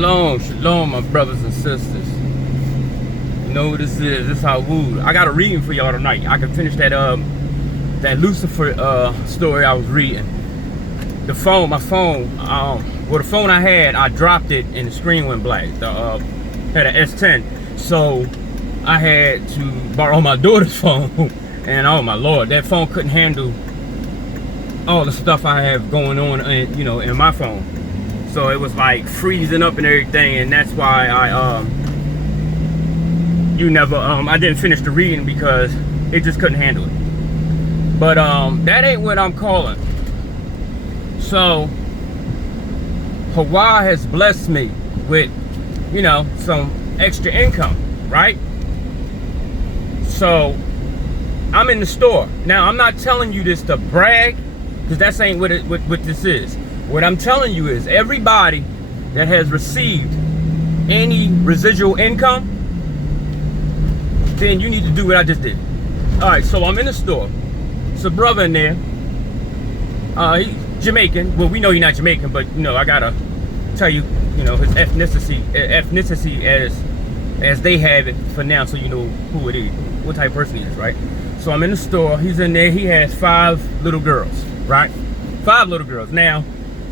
Shalom, shalom, my brothers and sisters. You know what this is? This how woo. I got a reading for y'all tonight. I can finish that that Lucifer story I was reading. The phone, my phone, the phone I had, I dropped it and the screen went black. Had an S10, so I had to borrow my daughter's phone. And oh my lord, that phone couldn't handle all the stuff I have going on, in my phone. So it was like freezing up and everything, and that's why I didn't finish the reading because it just couldn't handle it. But that ain't what I'm calling. So Hawaii has blessed me with, some extra income, right? So I'm in the store. Now I'm not telling you this to brag, because that's ain't what this is. What I'm telling you is everybody that has received any residual income, then you need to do what I just did. All right, so I'm in the store. It's a brother in there. He's Jamaican. Well, we know he's not Jamaican, but I gotta tell you, his ethnicity as they have it for now, so you know who it is, what type of person he is, right? So I'm in the store. He's in there. He has 5 little girls, right? 5 little girls. Now,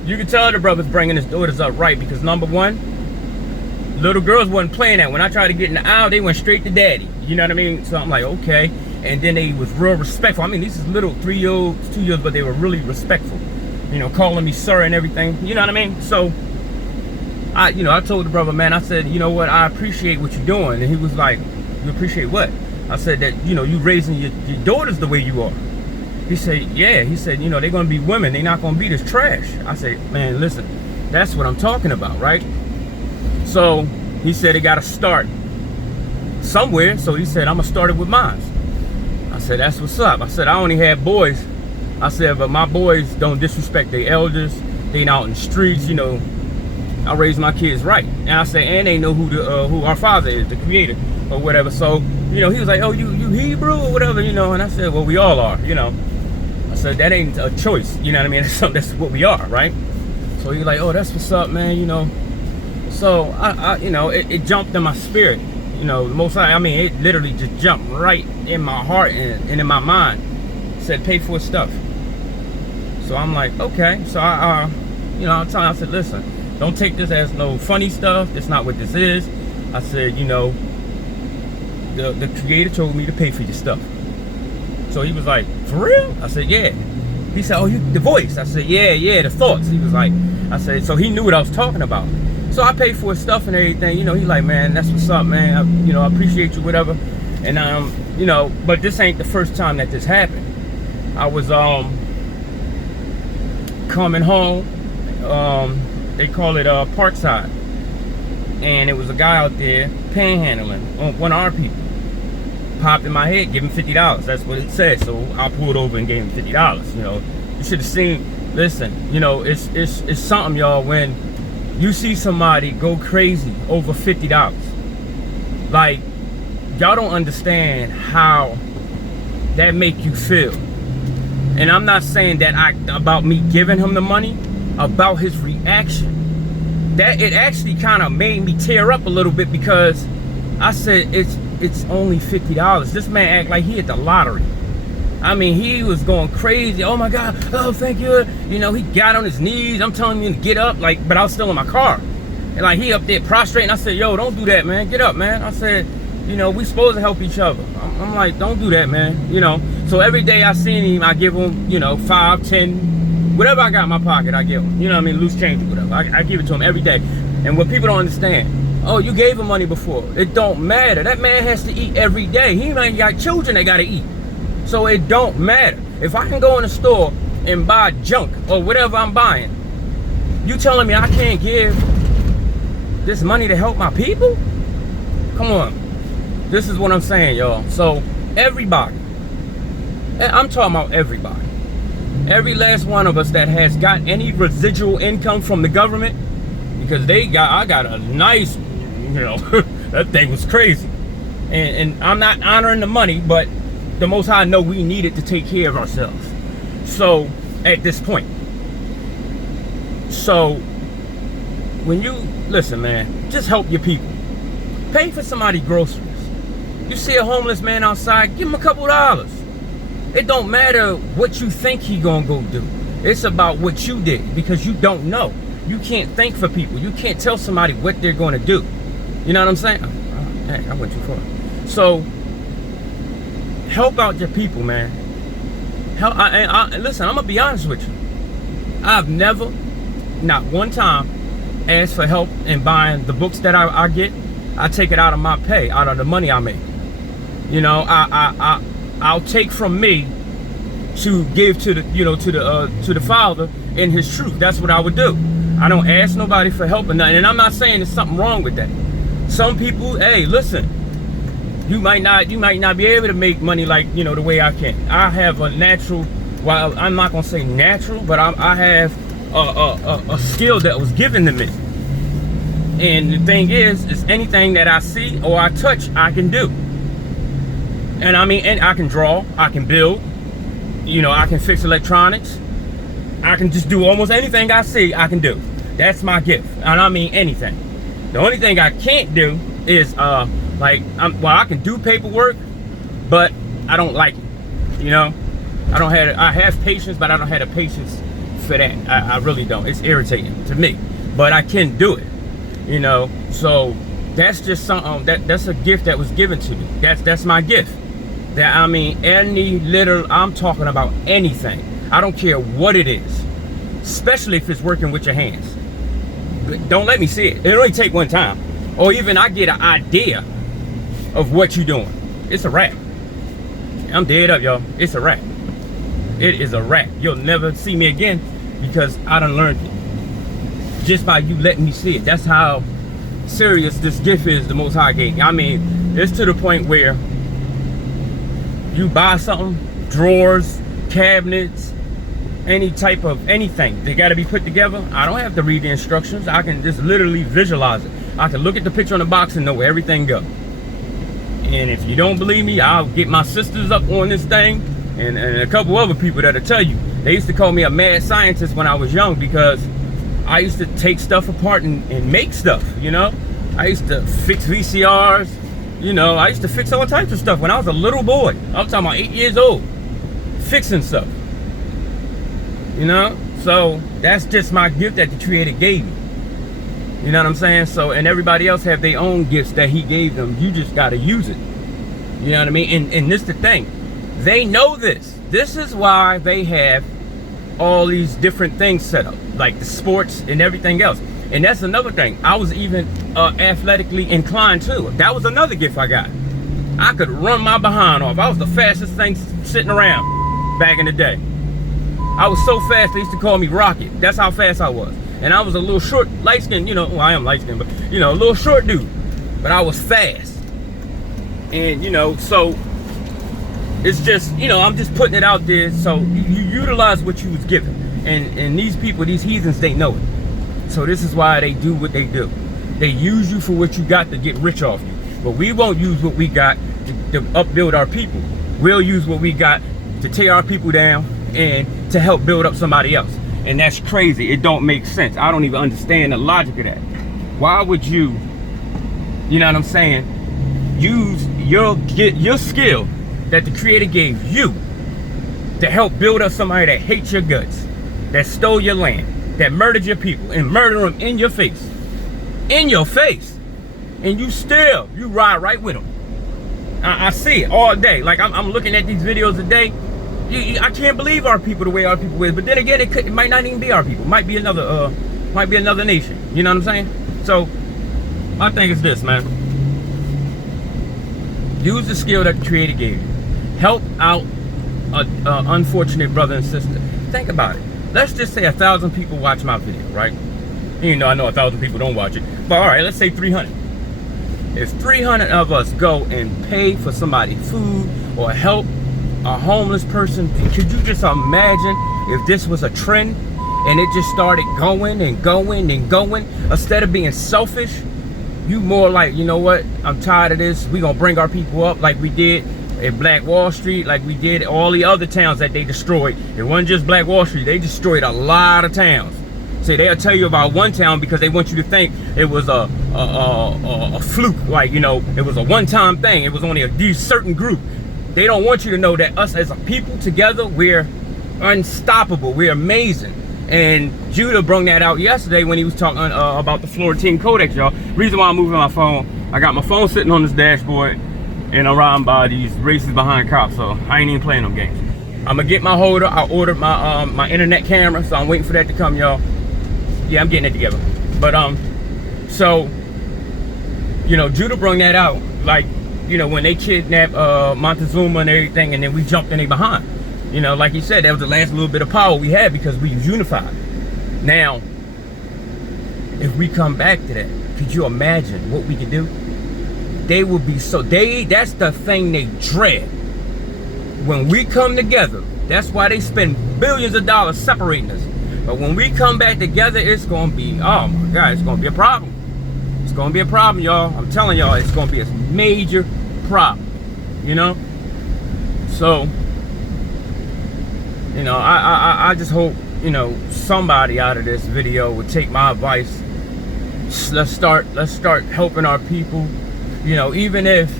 you can tell the brother's bringing his daughters up right, because number one, little girls wasn't playing that. When I tried to get in the aisle, they went straight to daddy. You know what I mean? So I'm like, okay. And then they was real respectful. I mean, these is little 3-year-olds, 2-year-olds, but they were really respectful. Calling me sir and everything. You know what I mean? So I told the brother, man, I said, you know what? I appreciate what you're doing. And he was like, you appreciate what? I said that, you raising your daughters the way you are. He said, yeah. He said, they're going to be women. They're not going to be this trash. I said, man, listen, that's what I'm talking about, right? So he said it got to start somewhere. So he said, I'm going to start it with mine. I said, that's what's up. I said, I only have boys. I said, but my boys don't disrespect their elders. They ain't out in the streets, I raised my kids right. And I said, and they know who our father is, the creator or whatever. So, he was like, oh, you Hebrew or whatever, and I said, well, we all are, I said, that ain't a choice, you know what I mean? That's what we are, right? So he's like, oh, that's what's up, man, So I it jumped in my spirit, it literally just jumped right in my heart and in my mind. Said, pay for stuff. So I'm like, okay. So I telling him, I said, listen, don't take this as no funny stuff. That's not what this is. I said, the creator told me to pay for your stuff. So he was like, for real? I said, yeah. He said, oh, the voice. I said, yeah, the thoughts. He was like, I said, so he knew what I was talking about. So I paid for his stuff and everything. He like, man, that's what's up, man. I appreciate you, whatever. And but this ain't the first time that this happened. I was coming home. They call it Parkside, and it was a guy out there panhandling on one of our people. Popped in my head, give him $50. That's what it said. So I pulled over and gave him $50. You should have seen. Listen, it's something, y'all, when you see somebody go crazy over $50. Like, y'all don't understand how that make you feel. And I'm not saying that about me giving him the money, about his reaction. That it actually kind of made me tear up a little bit, because I said, it's only $50. This man act like he hit the lottery. I mean, he was going crazy. Oh my God, oh thank you. He got on his knees. I'm telling him to get up, but I was still in my car. And like, he up there prostrate, and I said, yo, don't do that, man. Get up, man. I said, we supposed to help each other. I'm like, don't do that, man. So every day I seen him, I give him, 5, 10, whatever I got in my pocket, I give him. Loose change or whatever. I give it to him every day. And what people don't understand, oh, you gave him money before. It don't matter. That man has to eat every day. He ain't got children that gotta eat. So it don't matter. If I can go in the store and buy junk or whatever I'm buying, you telling me I can't give this money to help my people? Come on. This is what I'm saying, y'all. So everybody, and I'm talking about everybody, every last one of us that has got any residual income from the government, because I got a nice, that thing was crazy. And I'm not honoring the money, but the Most High know we needed to take care of ourselves. So at this point, so when you listen, man, just help your people. Pay for somebody's groceries. You see a homeless man outside, give him a couple dollars. It don't matter what you think he gonna go do. It's about what you did, because you don't know. You can't think for people. You can't tell somebody what they're gonna do. You know what I'm saying? Oh, dang, I went too far. So help out your people, man. Listen, I'm gonna be honest with you. I've never, not one time, asked for help in buying the books that I get. I take it out of my pay, out of the money I make. You know, I'll take from me to give to the, you know, to the Father in His truth. That's what I would do. I don't ask nobody for help or nothing, and I'm not saying there's something wrong with that. Some people, hey, listen, you might not be able to make money like, you know, the way I can. I have a natural, well, I'm not gonna say natural, but I have a skill that was given to me. And the thing is anything that I see or I touch, I can do. And I mean, and I can draw, I can build, you know, I can fix electronics. I can just do almost anything I see, I can do. That's my gift, and I mean anything. The only thing I can't do is, I can do paperwork, but I don't like it, you know? I have patience, but I don't have the patience for that. I really don't. It's irritating to me, but I can do it, you know? So that's just something, that's a gift that was given to me. That's my gift. That, I mean, I'm talking about anything. I don't care what it is, especially if it's working with your hands. Don't let me see it. It only take one time. Or even I get an idea of what you're doing. It's a wrap. I'm dead up, y'all. It's a wrap. It is a wrap. You'll never see me again because I done learned it. Just by you letting me see it. That's how serious this gift is the Most High gave me. I mean, it's to the point where you buy something, drawers, cabinets, any type of anything, they got to be put together. I don't have to read the instructions. I can just literally visualize it. I can look at the picture on the box and know where everything goes. And if you don't believe me, I'll get my sisters up on this thing and a couple other people that'll tell you. They used to call me a mad scientist when I was young because I used to take stuff apart and make stuff, you know. I used to fix VCRs, you know. I used to fix all types of stuff when I was a little boy. I was talking about 8 years old, fixing stuff. You know, so that's just my gift that the Creator gave me. You know what I'm saying? So, and everybody else have their own gifts that He gave them. You just got to use it. You know what I mean? And this the thing. They know this. This is why they have all these different things set up, like the sports and everything else. And that's another thing. I was even athletically inclined too. That was another gift I got. I could run my behind off. I was the fastest thing sitting around back in the day. I was so fast, they used to call me Rocket. That's how fast I was. And I was a little short, light-skinned, you know, well, I am light-skinned, but, you know, a little short dude. But I was fast. And, you know, so it's just, you know, I'm just putting it out there so you utilize what you was given. And these people, these heathens, they know it. So this is why they do what they do. They use you for what you got to get rich off you. But we won't use what we got to upbuild our people. We'll use what we got to tear our people down and to help build up somebody else. And that's crazy. It don't make sense. I don't even understand the logic of that. Why would you know what I'm saying, use your skill that the Creator gave you to help build up somebody that hates your guts, that stole your land, that murdered your people, and murder them in your face. In your face. And you ride right with them. I see it all day. Like I'm looking at these videos today. I can't believe our people the way our people is, but then again, it might not even be our people. It might be another nation. You know what I'm saying? So my thing is this, man. Use the skill that the Creator gave you. Help out an unfortunate brother and sister. Think about it. Let's just say 1,000 people watch my video, right? You know, I know 1,000 people don't watch it, but all right, let's say 300. If 300 of us go and pay for somebody food or help a homeless person, could you just imagine if this was a trend and it just started going and going and going? Instead of being selfish, you more like, you know what, I'm tired of this. We gonna bring our people up like we did at Black Wall Street, like we did all the other towns that they destroyed. It wasn't just Black Wall Street, they destroyed a lot of towns. So they'll tell you about one town because they want you to think it was a fluke, like, you know, it was a one-time thing. It was only a certain group. They don't want you to know that us as a people together, we're unstoppable. We're amazing. And Judah brought that out yesterday when he was talking about the Florentine Codex, y'all. Reason why I'm moving my phone, I got my phone sitting on this dashboard and I'm riding by these races behind cops, so I ain't even playing them games. I'm gonna get my holder. I ordered my my internet camera, so I'm waiting for that to come, y'all. Yeah, I'm getting it together. But so, you know, Judah brought that out, like, you know, when they kidnapped Montezuma and everything, and then we jumped in they behind. You know, like he said, that was the last little bit of power we had because we was unified. Now, if we come back to that, could you imagine what we could do? They will be so, that's the thing they dread. When we come together, that's why they spend billions of dollars separating us. But when we come back together, it's gonna be, oh my God, it's gonna be a problem. It's gonna be a problem, y'all. I'm telling y'all, it's gonna be a major problem, you know? So, you know, I just hope, you know, somebody out of this video would take my advice. Let's start helping our people. You know, even if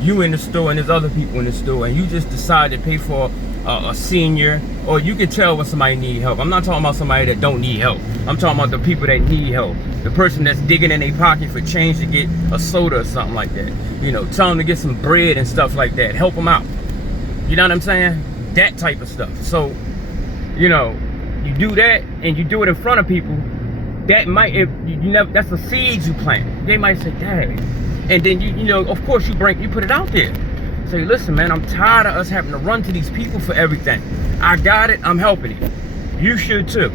you in the store and there's other people in the store and you just decide to pay for a senior, or you can tell when somebody need help. I'm not talking about somebody that don't need help. I'm talking about the people that need help. The person that's digging in their pocket for change to get a soda or something like that. You know, tell them to get some bread and stuff like that. Help them out. You know what I'm saying? That type of stuff. So, you know, you do that and you do it in front of people. That might, if you never, that's a seed you plant. They might say, dang. And then you know, of course you put it out there. Say, listen, man, I'm tired of us having to run to these people for everything. I got it, I'm helping you. You should too.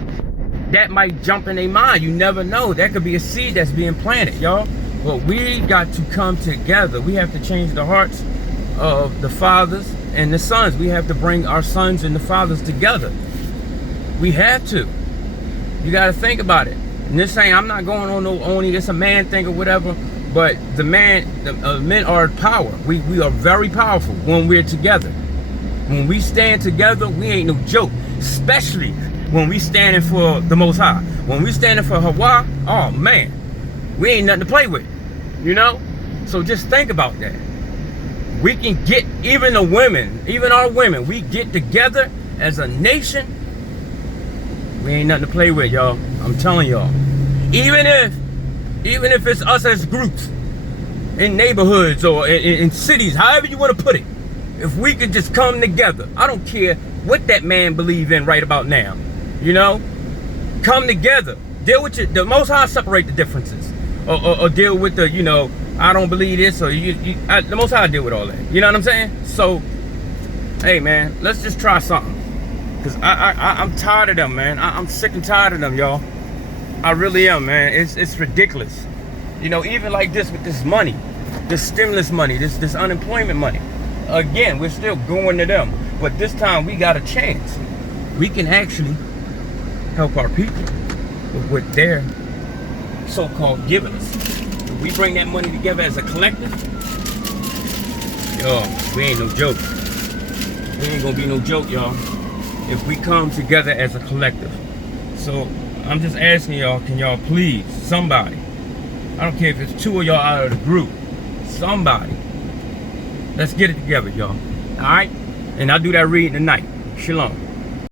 That might jump in their mind. You never know. That could be a seed that's being planted, y'all. But we got to come together. We have to change the hearts of the fathers and the sons. We have to bring our sons and the fathers together. We have to. You got to think about it. And this ain't, I'm not going on no only this a man thing or whatever. But the men are power. We are very powerful when we're together. When we stand together, we ain't no joke. Especially when we standing for the Most High. When we standing for Hawa, oh man, we ain't nothing to play with. You know? So just think about that. We can get, even the women, even our women, we get together as a nation. We ain't nothing to play with, y'all. I'm telling y'all. Even if it's us as groups in neighborhoods or in cities, however you want to put it, if we could just come together, I don't care what that man believe in right about now, you know, come together, deal with the Most High separate the differences, or deal with the, you know, I don't believe this, or the Most High deal with all that, you know what I'm saying? So, hey man, let's just try something, because I'm tired of them, man. I'm sick and tired of them, y'all. I really am, man. It's ridiculous. You know, even like this with this money, this stimulus money, this unemployment money. Again, we're still going to them. But this time we got a chance. We can actually help our people with what they're so-called giving us. If we bring that money together as a collective, yo, we ain't no joke. We ain't gonna be no joke, y'all, if we come together as a collective. So I'm just asking y'all, can y'all please, somebody, I don't care if it's 2 of y'all out of the group, somebody, let's get it together, y'all. All right? And I'll do that reading tonight. Shalom.